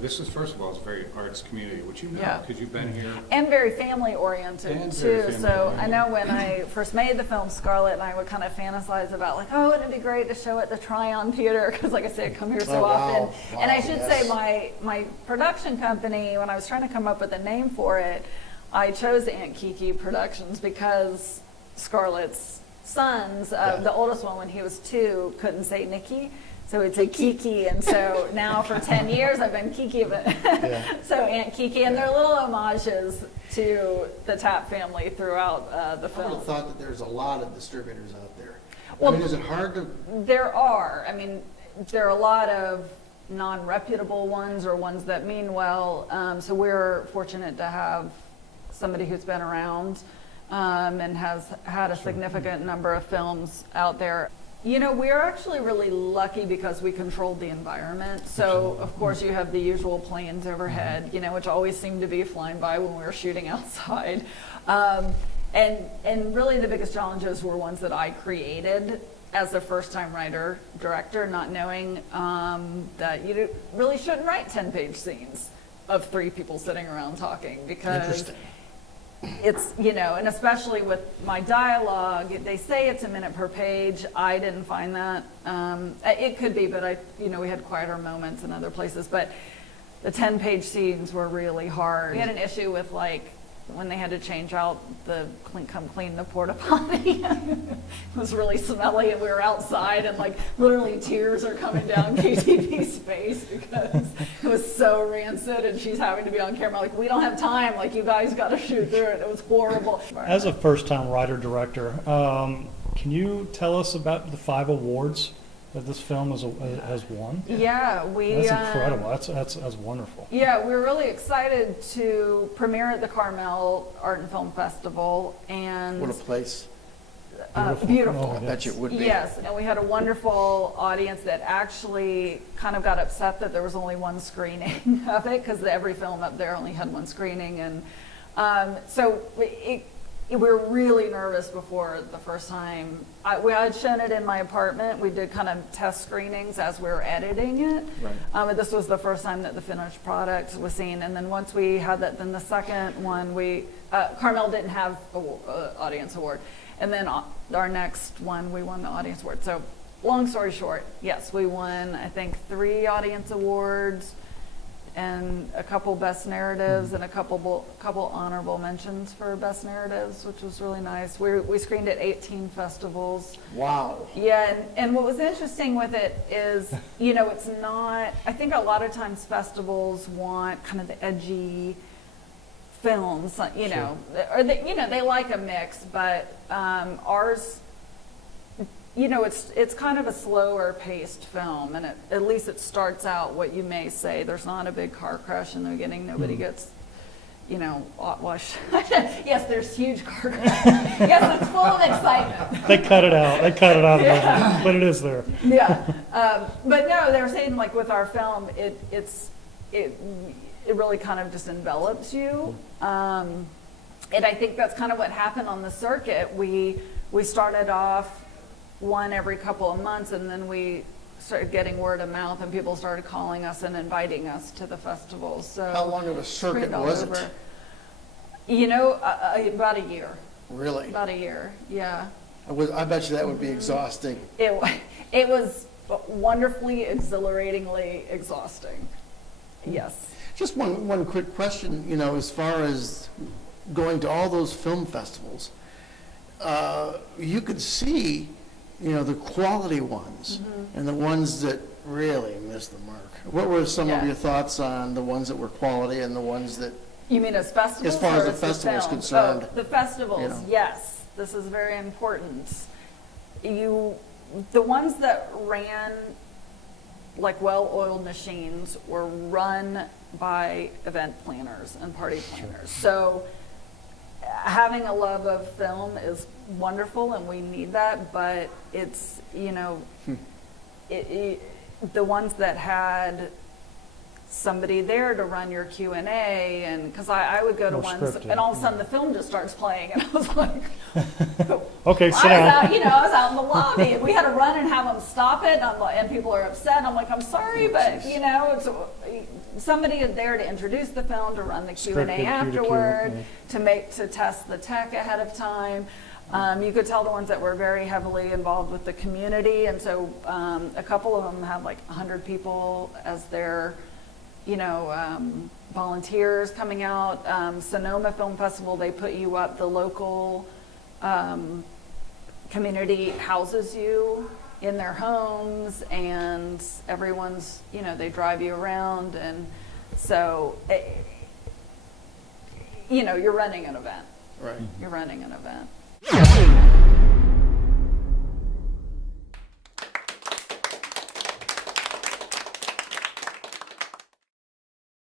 This is, first of all, it's a very arts community, which you know, Yeah. because you've been here. And very family oriented And too. very So family-oriented. I know when I first made the film Scarlet, and I would kind of fantasize about like, oh, wouldn't it be great to show at the Tryon Theater? Because like I say, I come here so Oh, wow. often. And I Wow, should yes. say my production company, when I was trying to come up with a name for it, I chose Aunt Kiki Productions because Scarlett's sons, the oldest one when he was 2, couldn't say NIKKI. So it's a Kiki, and so now for 10 years I've been Kiki. So Aunt Kiki, and they're little homages to the Tapp family throughout the I would film. have thought that there's a lot of distributors out there. Well, I mean, is it hard to, There are. I mean, there are a lot of non-reputable ones or ones that mean well. So we're fortunate to have somebody who's been around and has had a significant number of films out there. You know, we're actually really lucky because we controlled the environment. So, of course, you have the usual planes overhead, you know, which always seem to be flying by when we were shooting outside. And really the biggest challenges were ones that I created as a first-time writer, director, not knowing that you really shouldn't write 10-page scenes of 3 people sitting around talking, because interesting. it's, you know, and especially with my dialogue, they say it's a minute per page. I didn't find that. It could be, but we had quieter moments in other places, but the 10-page scenes were really hard. We had an issue with like when they had to change out come clean the porta potty. It was really smelly, and we were outside, and like literally tears are coming down KTV's face because it was so rancid, and she's having to be on camera like, we don't have time, like you guys got to shoot through it. It was horrible. As a first-time writer-director, can you tell us about the 5 awards that this film has won? Yeah, That's incredible. That's wonderful. Yeah, we were really excited to premiere at the Carmel Art and Film Festival, and What a place. beautiful. Oh, I bet you it would be. Yes, and we had a wonderful audience that actually kind of got upset that there was only one screening of it, because every film up there only had one screening, and so we were really nervous before the first time. We had shown it in my apartment. We did kind of test screenings as we were editing it. Right. But this was the first time that the finished product was seen. And then once we had that, then the second one, Carmel didn't have an audience award. And then our next one, we won the audience award. So long story short, yes, we won, I think, 3 audience awards and a couple best narratives and a couple honorable mentions for best narratives, which was really nice. We screened at 18 festivals. Wow. Yeah, and what was interesting with it is, you know, it's not, I think a lot of times festivals want kind of the edgy films, you know, or they like a mix, but ours, you know, it's kind of a slower paced film, and at least it starts out what you may say. There's not a big car crash in the beginning. Nobody gets, you know, washed. Yes, there's huge car crash. Yes, it's full of excitement. They cut it out. They cut it out, but it is there. Yeah, but no, they were saying like with our film, it really kind of just envelops you, and I think that's kind of what happened on the circuit. We started off one every couple of months, and then we started getting word of mouth, and people started calling us and inviting us to the festivals. So How long of a circuit was it? You know, about a year. Really? About a year, yeah. I bet you that would be exhausting. It was wonderfully, exhilaratingly exhausting. Yes. Just one quick question, you know, as far as going to all those film festivals, you could see, you know, the quality ones and the ones that really missed the mark. What were some of your thoughts on the ones that were quality and the ones that... You mean as festivals? As far as or the festival is film? concerned. Oh, the festivals, You know. yes. This is very important. The ones that ran like well-oiled machines were run by event planners and party planners. So having a love of film is wonderful, and we need that, but it's, you know, the ones that had somebody there to run your Q&A, and because I would go to More ones scripted, and all of a sudden the film just starts playing and I was like, Okay, sit I was down. out, I was out in the lobby and we had to run and have them stop it, and, and people are upset. I'm like, I'm sorry, but it's somebody is there to introduce the film, to run the Q&A Scripted, afterward, yeah. to test the tech ahead of time. You could tell the ones that were very heavily involved with the community, and so a couple of them have like 100 people as their, volunteers coming out. Sonoma Film Festival, they put you up, the local community houses you in their homes, and everyone's, they drive you around, and so, you're running an event. Right. You're running an event.